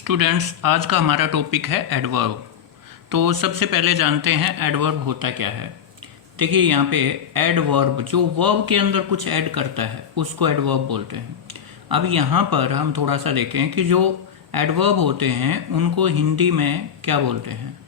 Students, आज का हमारा टॉपिक है एडवर्ब। तो सबसे पहले जानते हैं एडवर्ब होता क्या है। देखिए यहाँ पे एडवर्ब जो वर्ब के अंदर कुछ ऐड करता है उसको एडवर्ब बोलते हैं। अब यहाँ पर हम थोड़ा सा देखें कि जो एडवर्ब होते हैं उनको हिंदी में क्या बोलते हैं,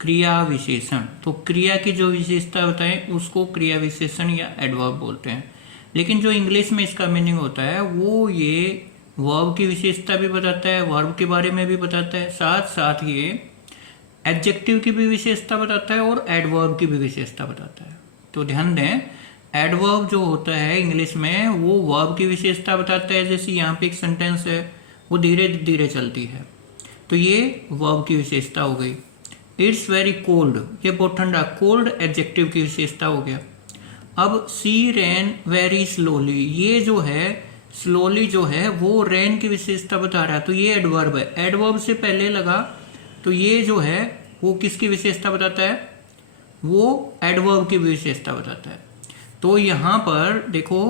क्रिया विशेषण। तो क्रिया की जो विशेषता होता है उसको क्रिया विशेषण या एडवर्ब बोलते हैं। लेकिन जो इंग्लिश में इसका मीनिंग होता है वो ये वर्ब की विशेषता भी बताता है, वर्ब के बारे में भी बताता है, साथ साथ ये एडजेक्टिव की भी विशेषता बताता है और एडवर्ब की भी विशेषता बताता है। तो ध्यान दें, एडवर्ब जो होता है इंग्लिश में वो वर्ब की विशेषता बताता है। जैसे यहाँ पे एक सेंटेंस है, वो धीरे धीरे चलती है, तो ये वर्ब की विशेषता हो गई। इट्स वेरी कोल्ड, ये बहुत ठंडा, कोल्ड एडजेक्टिव की विशेषता हो गया। अब सी रेन वेरी स्लोली, ये जो है स्लोली जो है वो रेन की विशेषता बता रहा है, तो ये एडवर्ब है। एडवर्ब से पहले लगा तो ये जो है वो किसकी विशेषता बताता है, वो एडवर्ब की विशेषता बताता है। तो यहाँ पर देखो,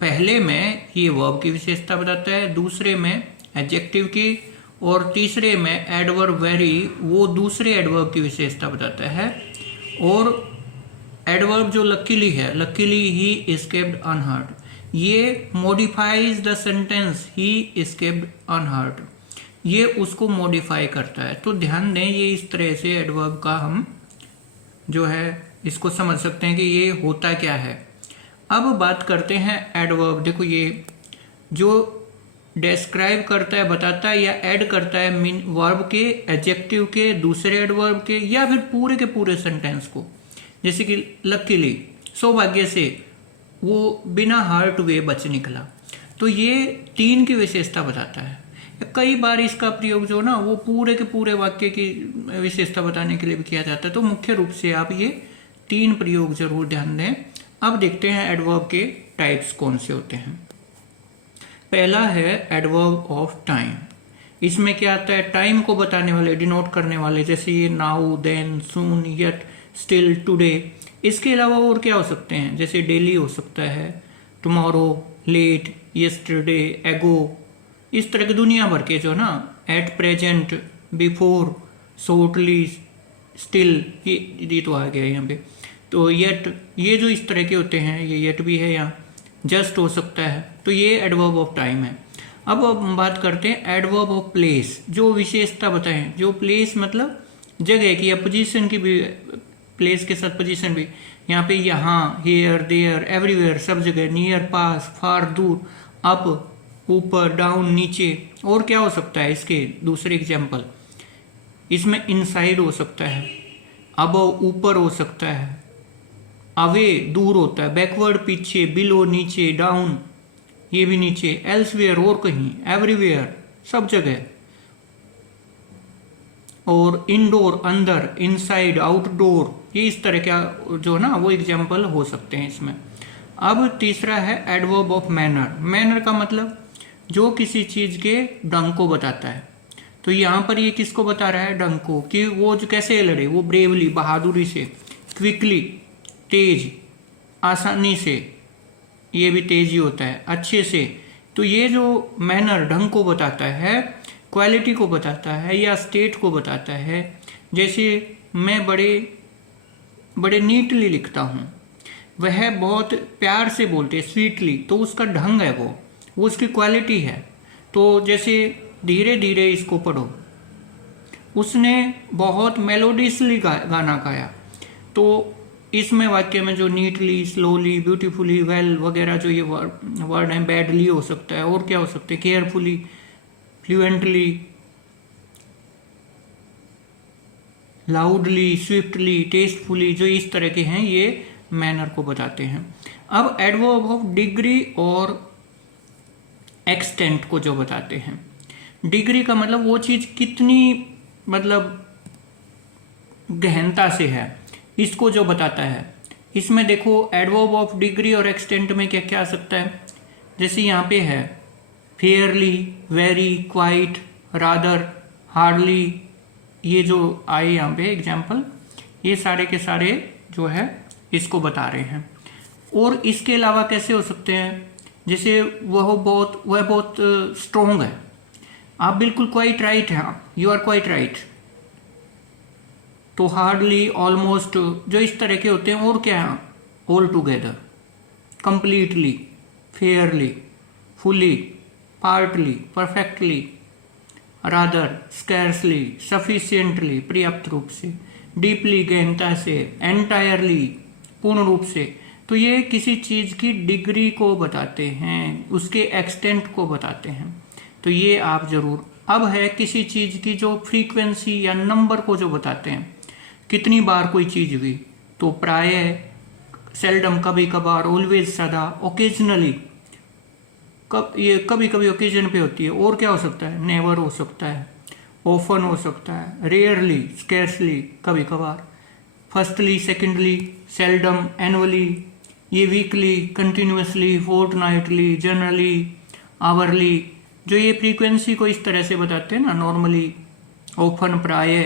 पहले में ये वर्ब की विशेषता बताता है, दूसरे में एडजेक्टिव की, और तीसरे में एडवर्ब वेरी वो दूसरे एडवर्ब की विशेषता बताता है। और एडवर्ब जो लकीली है, लकीली ही एस्केप्ड अनहर्ट, ये modifies the sentence he escaped unhurt, ये उसको मॉडिफाई करता है। तो ध्यान दें, ये इस तरह से एडवर्ब का हम जो है इसको समझ सकते हैं कि ये होता क्या है। अब बात करते हैं एडवर्ब। देखो ये जो डिस्क्राइब करता है, बताता है या ऐड करता है मीन वर्ब के, एडजेक्टिव के, दूसरे एडवर्ब के, या फिर पूरे के पूरे सेंटेंस को। जैसे कि लकीली, सौभाग्य से वो बिना हर्ट हुए बच निकला, तो ये तीन की विशेषता बताता है। कई बार इसका प्रयोग जो ना वो पूरे के पूरे वाक्य की विशेषता बताने के लिए भी किया जाता है। तो मुख्य रूप से आप ये तीन प्रयोग जरूर ध्यान दें। अब देखते हैं एडवर्ब के टाइप्स कौन से होते हैं। पहला है एडवर्ब ऑफ टाइम। इसमें क्या आता है, टाइम को बताने वाले, डिनोट करने वाले, जैसे ये नाउ, देन, सून, येट, स्टिल, टुडे। इसके अलावा और क्या हो सकते हैं, जैसे डेली हो सकता है, टुमारो, लेट, यस्टरडे, एगो, इस तरह के दुनिया भर के जो ना, at present, before, shortly, still, ये तो आ गया यहाँ पे। तो येट, ये जो इस तरह के होते हैं, ये येट भी है यहाँ, जस्ट हो सकता है। तो ये एडवर्ब ऑफ टाइम है। अब हम बात करते हैं एडवर्ब ऑफ प्लेस, जो विशेषता बताएं, जो प्लेस मतलब जगह की या पोजीशन की भी, प्लेस के साथ पोजीशन भी। यहाँ पे यहाँ, हियर, देयर, एवरीवेयर, सब जगह, नियर, पास, फार, दूर, अप, ऊपर, डाउन, नीचे। और क्या हो सकता है इसके दूसरे एग्जाम्पल, इसमें इनसाइड हो सकता है, अबव ऊपर हो सकता है, अवे दूर होता है, बैकवर्ड पीछे, बिलो नीचे, डाउन ये भी नीचे, एल्सवेयर और कहीं, एवरीवेयर सब जगह, और इनडोर अंदर, इनसाइड, आउटडोर, ये इस तरह का जो ना वो एग्जाम्पल हो सकते हैं इसमें। अब तीसरा है एडवर्ब ऑफ मैनर। मैनर का मतलब जो किसी चीज के ढंग को बताता है। तो यहाँ पर ये किसको बता रहा है, ढंग को, कि वो जो कैसे लड़े, वो ब्रेवली, बहादुरी से, क्विकली, तेज, आसानी से, ये भी तेज ही होता है, अच्छे से। तो ये जो मैनर ढंग को बताता है, क्वालिटी को बताता है या स्टेट को बताता है। जैसे मैं बड़े नीटली लिखता हूँ, वह बहुत प्यार से बोलते, स्वीटली, तो उसका ढंग है, वो उसकी क्वालिटी है। तो जैसे धीरे धीरे इसको पढ़ो, उसने बहुत मेलोडियसली गाना गाया, तो इसमें वाक्य में जो नीटली, स्लोली, ब्यूटीफुली, वेल वगैरह जो ये वर्ड है, बैडली हो सकता है, और क्या हो सकते हैं, carefully, fluently, loudly, swiftly, tastefully, जो इस तरह के हैं, ये मैनर को बताते हैं। अब एडवर्ब ऑफ डिग्री और एक्सटेंट को जो बताते हैं। डिग्री का मतलब वो चीज कितनी मतलब गहनता से है, इसको जो बताता है। इसमें देखो एडवर्ब ऑफ डिग्री और एक्सटेंट में क्या क्या आ सकता है। जैसे यहाँ पे है Fairlie, very, quite, rather, hardly, ये जो आए यहाँ पे एग्जाम्पल, ये सारे के सारे जो है इसको बता रहे हैं। और इसके अलावा कैसे हो सकते हैं, जैसे वह बहुत स्ट्रोंग है, आप बिल्कुल क्वाइट राइट हैं, यू आर क्वाइट राइट। तो हार्डली, ऑलमोस्ट, जो इस तरह के होते हैं, और क्या है, all together, completely, Fairlie, fully, partly, perfectly, rather, scarcely, sufficiently, पर्याप्त रूप से, डीपली, गहनता से, एंटायरली, पूर्ण रूप से। तो ये किसी चीज की डिग्री को बताते हैं, उसके एक्सटेंट को बताते हैं। तो ये आप जरूर। अब है किसी चीज की जो फ्रीक्वेंसी या नंबर को जो बताते हैं, कितनी बार कोई चीज हुई, तो प्रायः, सेल्डम, कभी कभार, ऑलवेज, सदा, ओकेजनली, ये कभी कभी ओकेजन पे होती है। और क्या हो सकता है, नेवर हो सकता है, ऑफन हो सकता है, रेयरली, स्कैर्सली, कभी कभार, फर्स्टली, सेकेंडली, सेल्डम, एनुअली, ये weekly, continuously, fortnightly, generally, hourly. जो ये फ्रीक्वेंसी को इस तरह से बताते हैं ना, नॉर्मली, ऑफन, प्राय,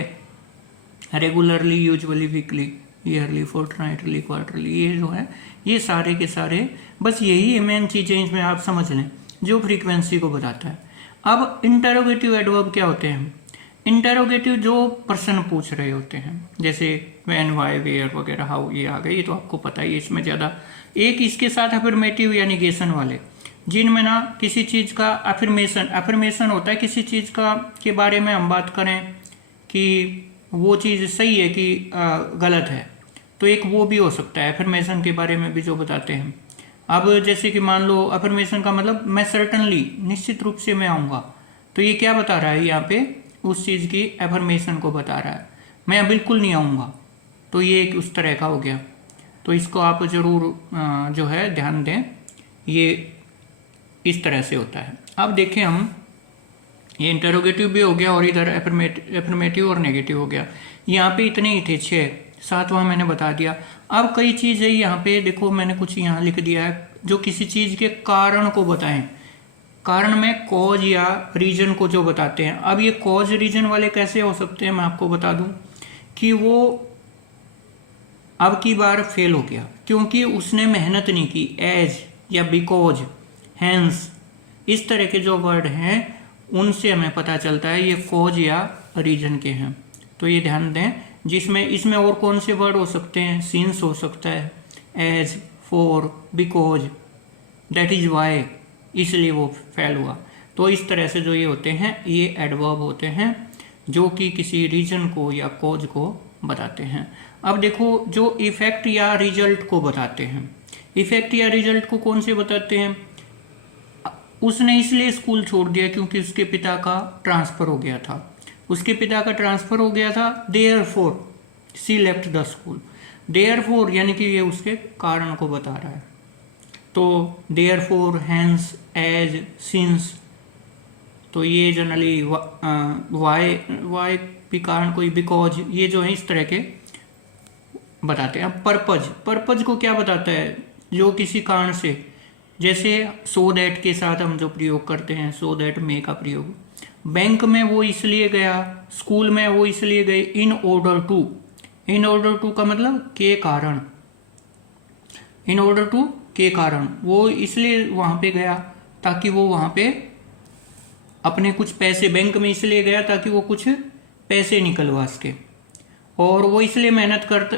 regularly, usually, weekly, yearly, fortnightly, quarterly, ये जो है, ये सारे के सारे बस यही मेन चीजें इसमें आप समझ लें जो फ्रीक्वेंसी को बताता है। अब इंटरोगेटिव एडवर्ब क्या होते हैं? इंटरोगेटिव जो प्रश्न पूछ रहे होते हैं, जैसे व्हेन, व्हाई, वेयर वगैरह, हाउ, ये आ गए, ये तो आपको पता ही है। इसमें ज़्यादा एक इसके साथ अफर्मेटिव या निगेशन वाले, जिनमें ना किसी चीज़ का अफर्मेशन होता है, किसी चीज़ का के बारे में हम बात करें कि वो चीज़ सही है कि गलत है, तो एक वो भी हो सकता है अफर्मेशन के बारे में भी जो बताते हैं। अब जैसे कि मान लो अफर्मेशन का मतलब मैं सर्टनली, निश्चित रूप से मैं आऊँगा, तो ये क्या बता रहा है, यहाँ पे उस चीज़ की अफर्मेशन को बता रहा है। मैं बिल्कुल नहीं आऊँगा, तो ये एक उस तरह का हो गया। तो इसको आप जरूर जो है ध्यान दें, ये इस तरह से होता है। अब देखें हम, ये इंटरोगेटिव भी हो गया और इधर एफर्मेटिव और नेगेटिव हो गया। यहाँ पे इतने ही थे, 6, 7वां मैंने बता दिया। अब कई चीज़ें यहाँ पे देखो, मैंने कुछ यहाँ लिख दिया है जो किसी चीज़ के कारण को बताएं। कारण में कॉज या रीजन को जो बताते हैं। अब ये कॉज रीजन वाले कैसे हो सकते हैं, मैं आपको बता दूं कि वो अब की बार फेल हो गया क्योंकि उसने मेहनत नहीं की, एज या बिकॉज, हैंस, इस तरह के जो वर्ड हैं उनसे हमें पता चलता है ये कॉज या रीजन के हैं। तो ये ध्यान दें, जिसमें इसमें और कौन से वर्ड हो सकते हैं, सिंस हो सकता है, as, for, because, that is why, इसलिए वो फेल हुआ। तो इस तरह से जो ये होते हैं, ये एडवर्ब होते हैं जो कि किसी रीजन को या कॉज को बताते हैं। अब देखो, जो इफेक्ट या रिजल्ट को बताते हैं, इफेक्ट या रिजल्ट को कौन से बताते हैं, उसने इसलिए स्कूल छोड़ दिया क्योंकि उसके पिता का ट्रांसफर हो गया था, उसके पिता का ट्रांसफर हो गया था, therefore she left the school. Therefore यानी कि ये उसके कारण को बता रहा है। तो देयरफॉर, हैंस, एज, सिंस, तो ये जनरली वाई भी कारण कोई, बिकॉज, ये जो है इस तरह के बताते हैं। अब पर्पज को क्या बताता है, जो किसी कारण से, जैसे सो दैट के साथ हम जो प्रयोग करते हैं, सो दैट मे का प्रयोग। बैंक में वो इसलिए गया, स्कूल में वो इसलिए गए, in order to, in order to का मतलब के कारण, इन ऑर्डर टू के कारण, वो इसलिए वहां पे गया ताकि वो वहां पे अपने कुछ पैसे, बैंक में इसलिए गया ताकि वो कुछ पैसे निकलवा सके। और वो इसलिए मेहनत करते,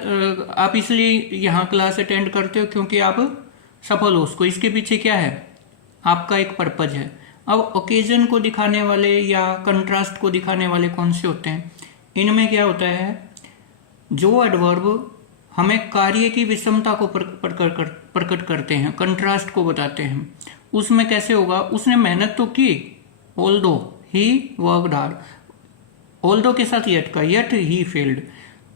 आप इसलिए यहाँ क्लास अटेंड करते हो क्योंकि आप सफल हो उसको, इसके पीछे क्या है, आपका एक पर्पज है। अब ओकेजन को दिखाने वाले या कंट्रास्ट को दिखाने वाले कौन से होते हैं, इनमें क्या होता है, जो एडवर्ब हमें कार्य की विषमता को प्रकट करते हैं, कंट्रास्ट को बताते हैं, उसमें कैसे होगा, उसने मेहनत तो की, although he worked hard, although के साथ यट का, यट ही फेल्ड,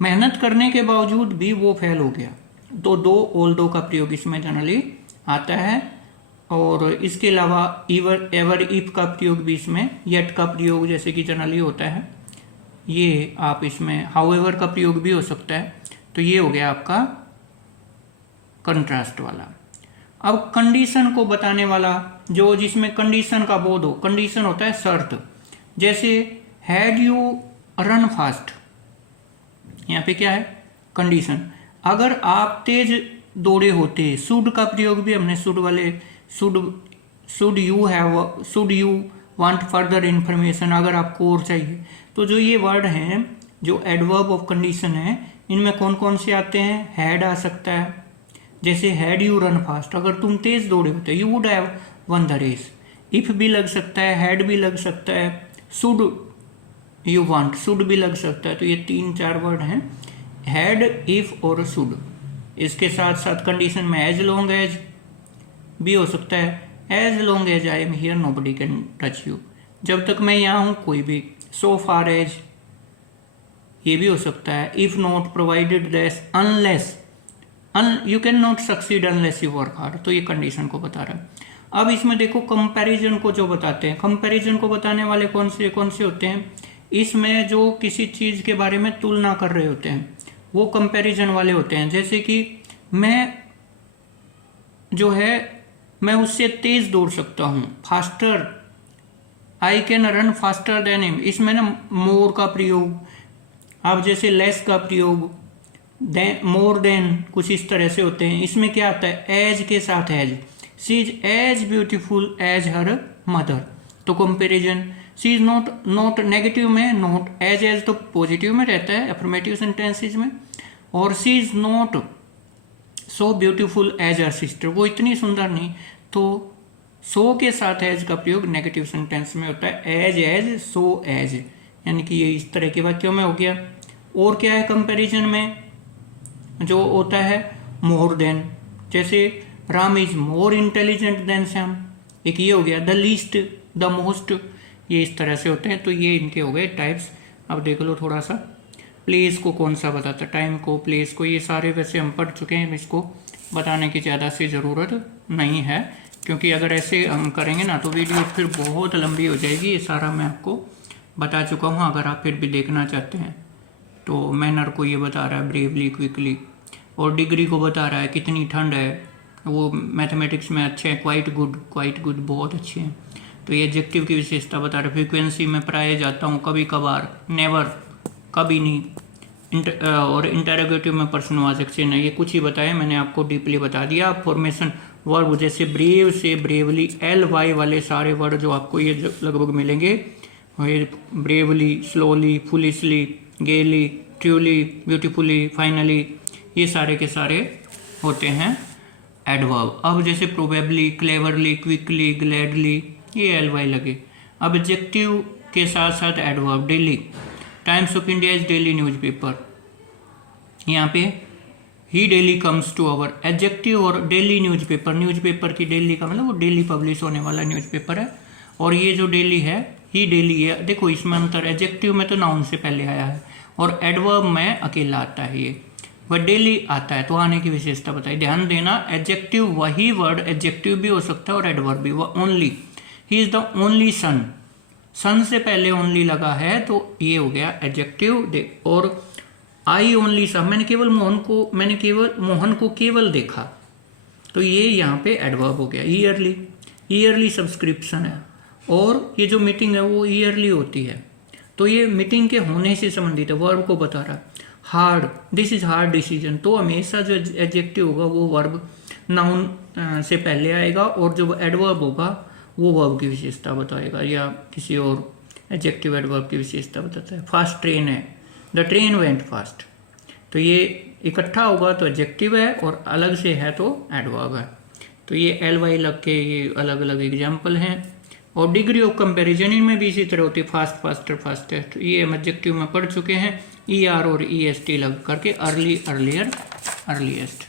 मेहनत करने के बावजूद भी वो फेल हो गया। तो दो ऑल्दो का प्रयोग इसमें जनरली आता है। और इसके अलावा एवर इफ का प्रयोग भी इसमें, यट का प्रयोग जैसे कि जनरली होता है, ये आप इसमें हाउएवर का प्रयोग भी हो सकता है। तो ये हो गया आपका कंट्रास्ट वाला। अब कंडीशन को बताने वाला, जो जिसमें कंडीशन का बोध हो, कंडीशन होता है शर्त, जैसे हैड यू रन फास्ट, यहाँ पे क्या है, कंडीशन, अगर आप तेज दौड़े होते। शुड का प्रयोग भी हमने शुड वाले, should you want further information, अगर आपको और चाहिए। तो जो ये वर्ड हैं जो एडवर्ब ऑफ कंडीशन है, इनमें कौन कौन से आते हैं? हैड आ सकता है, जैसे हैड यू रन फास्ट, अगर तुम तेज दौड़े होते you would have won the race. If भी लग सकता है, हैड भी लग सकता है, शुड यू वांट, शुड भी लग सकता है। तो ये 3-4 वर्ड हैं, हैड, इफ और शुड। इसके साथ साथ कंडीशन में एज लॉन्ग एज भी हो सकता है, as long as I am here nobody can touch you, जब तक मैं यहाँ हूँ कोई भी। सो फार एज ये भी हो सकता है। If not, provided that, unless, you can not succeed unless you work hard. तो ये कंडीशन को बता रहा है। अब इसमें देखो कंपैरिजन को जो बताते हैं, कंपैरिजन को बताने वाले कौन से होते हैं? इसमें जो किसी चीज के बारे में तुलना कर रहे होते हैं वो कंपैरिजन वाले होते हैं। जैसे कि मैं जो है मैं उससे तेज दौड़ सकता हूँ, faster, I can run faster than him. इसमें ना मोर का प्रयोग, अब जैसे लेस का प्रयोग, मोर देन, कुछ इस तरह से होते हैं। इसमें क्या आता है? एज के साथ as, she is as beautiful as her mother, तो comparison. She is not negative में नॉट, एज तो पॉजिटिव में रहता है अफर्मेटिव सेंटेंसेज में। और she is not so beautiful as her sister, वो इतनी सुंदर नहीं। तो सो के साथ एज का प्रयोग नेगेटिव सेंटेंस में होता है, एज सो एज, यानी कि ये इस तरह के वाक्यों में हो गया। और क्या है कंपैरिजन में जो होता है? मोर देन, जैसे Ram is more intelligent then Shyam, एक ये हो गया। द लीस्ट, द मोस्ट, ये इस तरह से होते हैं। तो ये इनके हो गए टाइप्स। अब देख लो थोड़ा सा, प्लेस को कौन सा बताता है, टाइम को, प्लेस को, ये सारे वैसे हम पढ़ चुके हैं, इसको बताने की ज़्यादा सी ज़रूरत नहीं है, क्योंकि अगर ऐसे हम करेंगे ना तो वीडियो फिर बहुत लंबी हो जाएगी। ये सारा मैं आपको बता चुका हूँ, अगर आप फिर भी देखना चाहते हैं। तो मैनर को ये बता रहा है, ब्रेवली, क्विकली, और डिग्री को बता रहा है कितनी ठंड है, वो मैथमेटिक्स में अच्छे हैं, क्वाइट गुड, बहुत अच्छे हैं। तो ये एडजेक्टिव की विशेषता बता रहा है। फ्रीक्वेंसी में प्राय जाता हूँ, कभी कभार, नेवर, कभी नहीं। और इंटरोगेटिव में पर्सनवाचक चिन्ह, ये कुछ ही बताया, मैंने आपको डीपली बता दिया। फॉर्मेशन वर्ब, जैसे ब्रेव से ब्रेवली, LY वाले सारे वर्ड जो आपको ये लगभग मिलेंगे, bravely, slowly, foolishly, gaily, truly, beautifully, finally, ये सारे के सारे होते हैं एडवर्ब। अब जैसे प्रोबेबली, क्लेवरली, क्विकली, ग्लैडली, ये LY लगे। अब एडजेक्टिव के साथ साथ adverb, daily, Times of India is daily newspaper, यहाँ पे ही daily comes to our, adjective और डेली न्यूज़पेपर की डेली का मतलब वो डेली पब्लिश होने वाला न्यूज़पेपर है। और ये जो डेली है, ही डेली है। देखो इसमें अंतर, एडजेक्टिव में तो नाउन से पहले आया है और एडवर्ब में अकेला आता है, ये वह डेली आता है। तो आने की विशेषता बताई, ध्यान देना, एडजेक्टिव वही वर्ड एडजेक्टिव भी हो सकता है और एडवर्ब भी। वह only, he is the only son, son से पहले ओनली लगा है तो ये हो गया एडजेक्टिव। और आई ओनली सा, मैंने केवल मोहन को केवल देखा, तो ये यहाँ पे एडवर्ब हो गया। ईयरली सब्सक्रिप्शन है, और ये जो मीटिंग है वो ईयरली होती है, तो ये मीटिंग के होने से संबंधित है, वर्ब को बता रहा है। Hard, this is hard decision, तो हमेशा जो एडजेक्टिव होगा वो वर्ब नाउन से पहले आएगा, और जो एडवर्ब होगा वो वर्ब की विशेषता बताएगा या किसी और एडजेक्टिव एडवर्ब की विशेषता बताता है। फास्ट ट्रेन है, द ट्रेन वेंट फास्ट, तो ये इकट्ठा होगा तो एडजेक्टिव है और अलग से है तो एडवर्ब है। तो ये LY लग के ये अलग अलग एग्जाम्पल हैं। और डिग्री ऑफ कंपैरिजन इनमें भी इसी तरह होती है, फास्ट, फास्टर, फास्टेस्ट, ये हम एडजेक्टिव में पढ़ चुके हैं। ER और EST लग करके अर्ली, अर्लियर, अर्लीस्ट,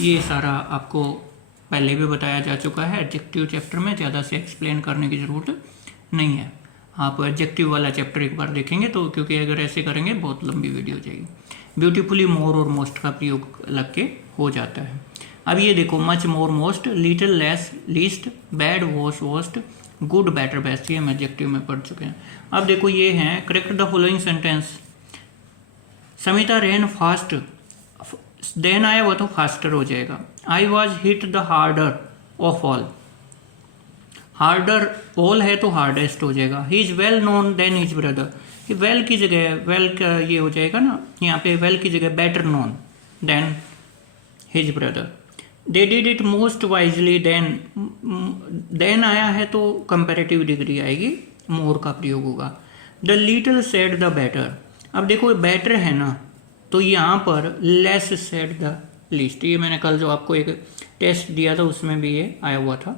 ये सारा आपको पहले भी बताया जा चुका है। एडजेक्टिव चैप्टर में ज़्यादा से एक्सप्लेन करने की ज़रूरत नहीं है, आप एडजेक्टिव वाला चैप्टर एक बार देखेंगे तो, क्योंकि अगर ऐसे करेंगे बहुत लंबी वीडियो हो जाएगी। ब्यूटीफुली मोर और मोस्ट का प्रयोग लग के हो जाता है। अब ये देखो, much, more, most, little, less, least, bad, worst, good, better, best, ये हम एडजेक्टिव में पढ़ चुके हैं। अब देखो ये हैं, correct the following sentence. Samita ran fast, than आया वो तो फास्टर हो जाएगा। I was hit the harder of all, harder all है तो हार्डेस्ट हो जाएगा। He is well known than his brother, ये वेल की जगह, वेल का ये हो जाएगा ना, यहाँ पे वेल की जगह better known than his brother. They did it most wisely than आया है तो कंपैरेटिव डिग्री आएगी, मोर का प्रयोग होगा। The little said the better, अब देखो बेटर है ना, तो यहाँ पर लेस सेड द लीस्ट, ये मैंने कल जो आपको एक टेस्ट दिया था उसमें भी ये आया हुआ था,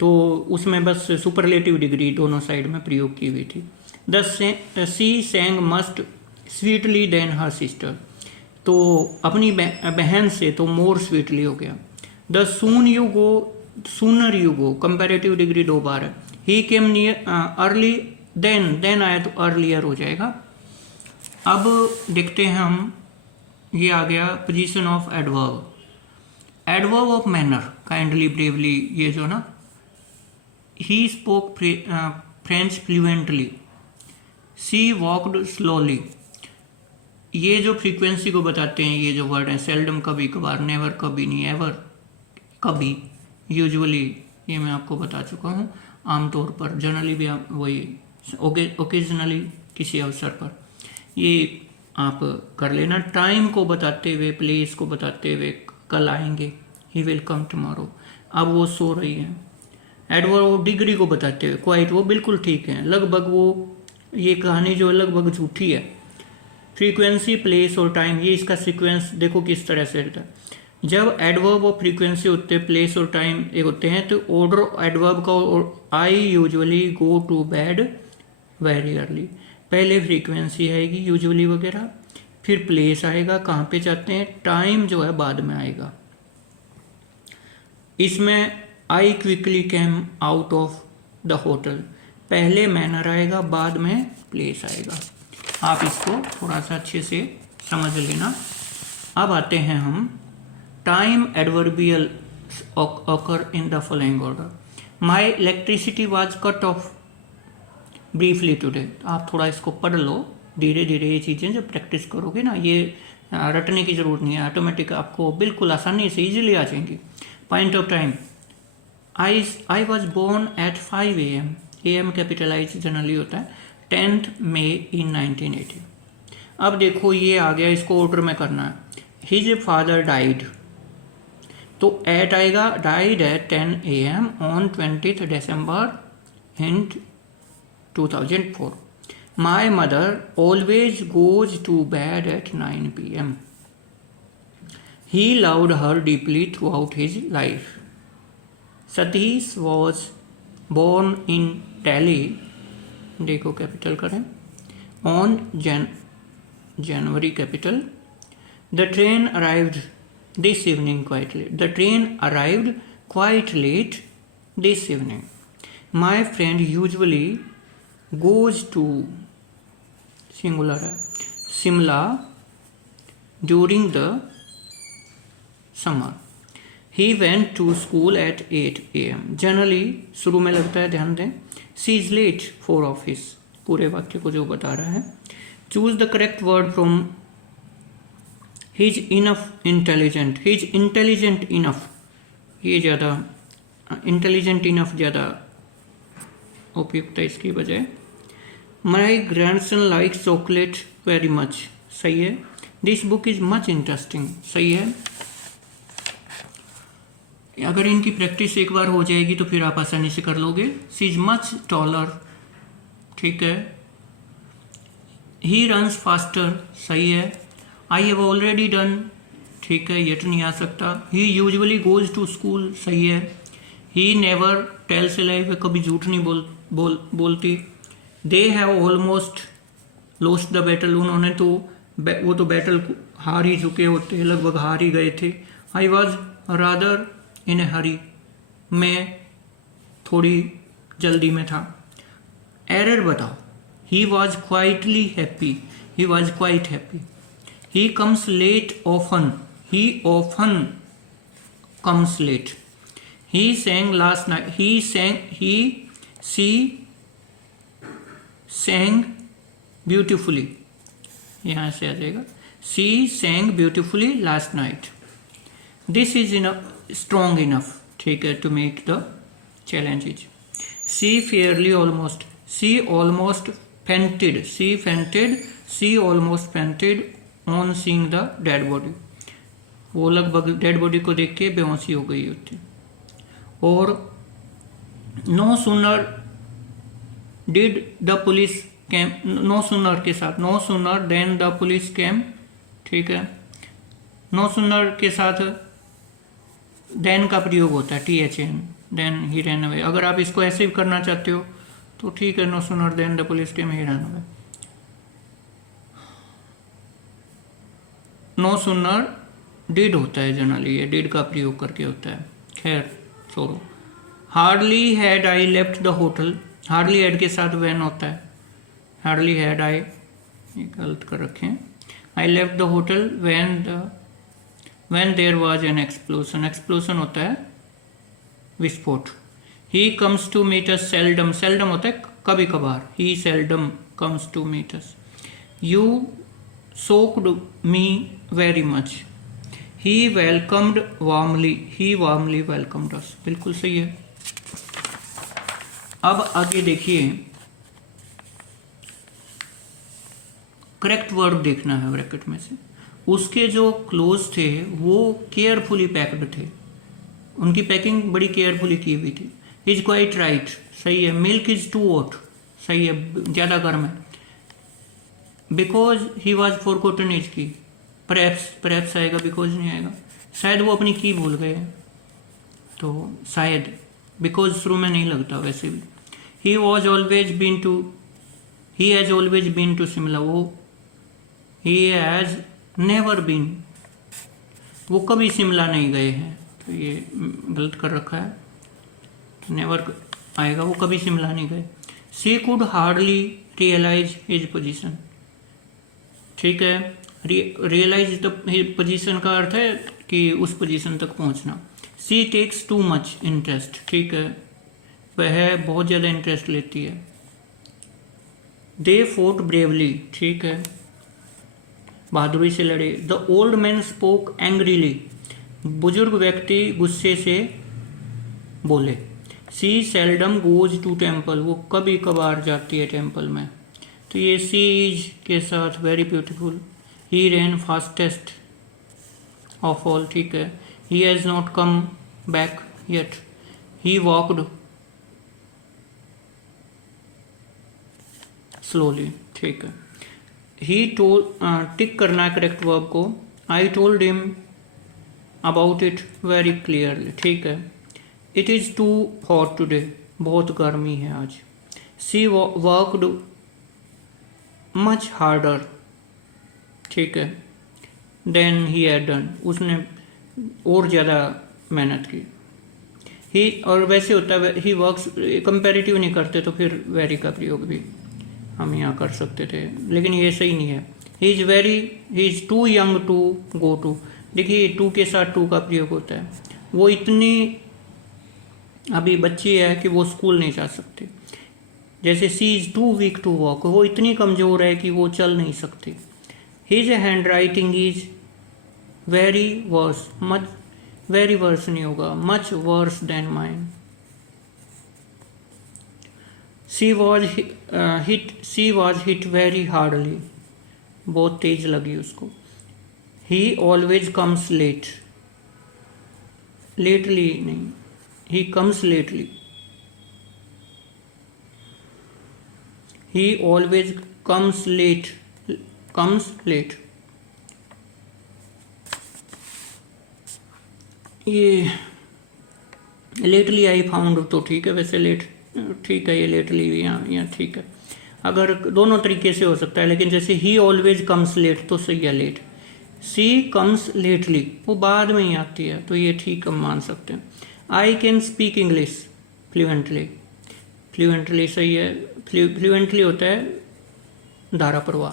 तो उसमें बस सुपरलेटिव डिग्री दोनों साइड में प्रयोग की हुई थी। The she sang most sweetly than her sister, तो अपनी बहन से तो मोर स्वीटली हो गया। The soon you go sooner you go, comparative degree 2 बार है। He came near early than आया तो अर्लियर हो जाएगा। अब देखते हैं हम, ये आ गया position of adverb. Adverb of manner, kindly bravely, ये जो ना, he spoke French fluently, she walked slowly, ये जो फ्रीक्वेंसी को बताते हैं ये जो वर्ड है, सेल्डम कभी कभार, नेवर कभी नहीं, एवर कभी, यूजुअली ये मैं आपको बता चुका हूँ, आमतौर पर, जनरली भी आप वही, ओकेजनली किसी अवसर पर, ये आप कर लेना। टाइम को बताते हुए, प्लेस को बताते हुए, कल आएंगे, ही विल कम टुमारो, अब वो सो रही है। एडवर्ब ऑफ डिग्री को बताते हुए, क्वाइट, वो बिल्कुल ठीक है, लगभग वो, ये कहानी जो है लगभग झूठी है। फ्रीक्वेंसी, प्लेस और टाइम, ये इसका सीक्वेंस देखो किस तरह से रहता है। जब एडवर्ब और फ्रीक्वेंसी होते हैं, प्लेस और टाइम एक होते हैं, तो ऑर्डर एडवर्ब का, I usually go to bed very early, पहले फ्रीक्वेंसी आएगी यूजुअली वगैरह, फिर प्लेस आएगा, कहाँ पे जाते हैं, टाइम जो है बाद में आएगा। इसमें I quickly came out of the hotel, पहले मैनर आएगा, बाद में प्लेस आएगा। आप इसको थोड़ा सा अच्छे से समझ लेना। अब आते हैं हम, time adverbial occur in the following order. My electricity was cut off briefly today. आप थोड़ा इसको पढ़ लो धीरे धीरे, ये चीज़ें जब प्रैक्टिस करोगे ना, ये रटने की ज़रूरत नहीं है, ऑटोमेटिक आपको बिल्कुल आसानी से इजीली आ जाएंगी। Point of time, I was born at 5 AM, AM capitalize generally होता है, 10th May in 1980। अब देखो ये आ गया, इसको ऑर्डर में करना है। हिज फादर डाइड, तो एट आएगा, died at 10 AM on 20th December in 2004। My mother always goes to bed at 9 PM। He loved her deeply throughout his life. Satish was born in Delhi, देखो capital करें, on January capital. The train arrived this evening quite late, the train arrived quite late this evening. My friend usually goes to, singular है, Shimla during the summer. He went to school at 8 AM। Generally शुरू में लगता है, ध्यान दें, she is late for office, पूरे वाक्य को जो बता रहा है। Choose the correct word from his enough intelligent, his intelligent enough, ये ज़्यादा, इंटेलिजेंट इनफ ज़्यादा उपयुक्त है इसकी बजाय। My grandson like chocolate very much, सही है। This book is much interesting, सही है। अगर इनकी प्रैक्टिस एक बार हो जाएगी तो फिर आप आसानी से कर लोगे। सी इज मच टॉलर, ठीक है। ही रन्स फास्टर, सही है। आई हैव ऑलरेडी डन, ठीक है, येट नहीं आ सकता। ही यूजुअली गोज टू स्कूल, सही है। ही नेवर टेल्स ए लाई, वे कभी झूठ नहीं बोलती। They have almost lost the battle, उन्होंने तो वो तो बैटल हार ही चुके होते, लगभग हार ही गए थे। आई वॉज रादर इन ए हरी, मैं थोड़ी जल्दी में था। एरर बताओ, he was quietly happy, he was quite happy. He comes late often, he often comes late. He sang last night, he she sang beautifully, यहां से आ जाएगा, she sang beautifully last night. This is enough, strong enough, ठीक है, to make the challenges. She fairly almost, she almost fainted, she almost fainted on seeing the dead body. वो लगभग dead body को देख के बेहोशी हो गई होती। और no sooner did the police came, no sooner के साथ no sooner than the police cam, ठीक है। नो सुनर के साथ देन का प्रयोग होता है, THN, than he ran away. अगर आप इसको ऐसे भी करना चाहते हो तो ठीक है, no sooner than the police came he ran away. No sooner did होता है जनरली, ये डिड का प्रयोग करके होता है। खैर छोड़ो। Hardly had I left the hotel, hardly had के साथ वैन होता है। हार्डली हैड आई, गलत कर रखे हैं, I left the hotel when there was an explosion, explosion होता है विस्फोट। he comes to meet us seldom, seldom होता है कभी कभार, he seldom comes to meet us। you shocked me very much, he welcomed warmly, he warmly welcomed us, बिल्कुल सही है। अब आगे देखिए, करेक्ट वर्ब देखना है ब्रैकेट में से। उसके जो क्लोज थे वो केयरफुली पैक्ड थे, उनकी पैकिंग बड़ी केयरफुली की हुई थी। इज क्वाइट राइट, सही है। मिल्क इज टू हॉट, सही है, ज़्यादा गर्म है। Because he was forgotten is की, परहैप्स आएगा, बिकॉज नहीं आएगा। शायद वो अपनी की भूल गए, तो शायद बिकॉज शुरू में नहीं लगता वैसे भी। He was always been to, he has always been to Shimla, वो ही हैज नेवर बीन, वो कभी शिमला नहीं गए हैं, तो ये गलत कर रखा है, नेवर आएगा, वो कभी शिमला नहीं गए। She could hardly realize his position, ठीक है। रियलाइज पोजीशन का अर्थ है कि उस पोजीशन तक पहुंचना। She takes too much interest, ठीक है, वह बहुत ज़्यादा इंटरेस्ट लेती है। दे फोर्ट ब्रेवली, ठीक है, बहादुरी से लड़े। The old man spoke angrily, बुजुर्ग व्यक्ति गुस्से से बोले। सी सेल्डम गोज टू टेम्पल, वो कभी कभार जाती है टेम्पल में। तो ये सी इज के साथ very beautiful. He ran fastest of all, ठीक है। He has not come back yet, he walked slowly, ठीक है। ही टोल्ड, टिक करना है करेक्ट वर्ब को। I told him about it very clearly, ठीक है। It is too hot today, बहुत गर्मी है आज। सी वर्कड मच हार्डर, ठीक है, देन ही हैड डन, उसने और ज़्यादा मेहनत की। ही, और वैसे होता है ही वर्क्स, कंपेरेटिव नहीं करते तो फिर वेरी का प्रयोग भी हम यहाँ कर सकते थे, लेकिन ये सही नहीं है। He is too young to go to, देखिए टू के साथ टू का प्रयोग होता है। वो इतनी अभी बच्ची है कि वो स्कूल नहीं जा सकते। जैसे she is too weak to walk, वो इतनी कमज़ोर है कि वो चल नहीं सकती। His handwriting is very worse, much, very worse नहीं होगा, much worse than mine. She was hit very hardly, बहुत तेज लगी उसको। He always comes late, lately नहीं, he comes lately, he always comes late। ये लेटली आई फाउंड तो ठीक है, वैसे लेट ठीक है, ये लेटली यहाँ ठीक है। अगर दोनों तरीके से हो सकता है, लेकिन जैसे ही ऑलवेज कम्स लेट तो सही है लेट। सी कम्स लेटली, वो बाद में ही आती है, तो ये ठीक हम मान सकते हैं। I can speak English fluently, fluently सही है। फ्लुएंटली होता है धारा प्रवाह।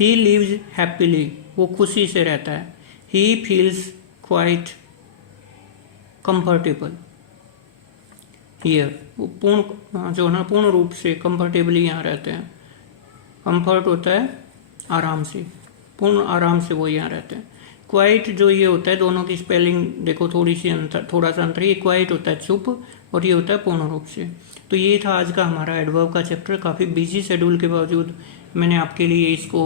ही लिव्स हैप्पीली, वो खुशी से रहता है। He feels quite comfortable here, वो पूर्ण जो ना पूर्ण रूप से कंफर्टेबली यहाँ रहते हैं। कंफर्ट होता है आराम से, पूर्ण आराम से वो यहाँ रहते हैं। क्वाइट जो ये होता है, दोनों की स्पेलिंग देखो थोड़ा सा अंतर है। ये क्वाइट होता है चुप और ये होता है पूर्ण रूप से। तो ये था आज का हमारा एडवर्ब का चैप्टर। काफ़ी बिजी शेड्यूल के बावजूद मैंने आपके लिए इसको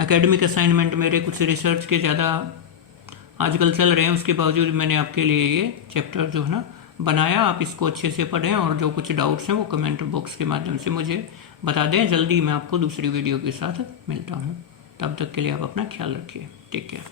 एकेडमिक असाइनमेंट मेरे कुछ रिसर्च के ज़्यादा आजकल चल रहे हैं, उसके बावजूद मैंने आपके लिए ये चैप्टर जो है ना बनाया। आप इसको अच्छे से पढ़ें और जो कुछ डाउट्स हैं वो कमेंट बॉक्स के माध्यम से मुझे बता दें। जल्दी मैं आपको दूसरी वीडियो के साथ मिलता हूँ, तब तक के लिए आप अपना ख्याल रखिए। Take care.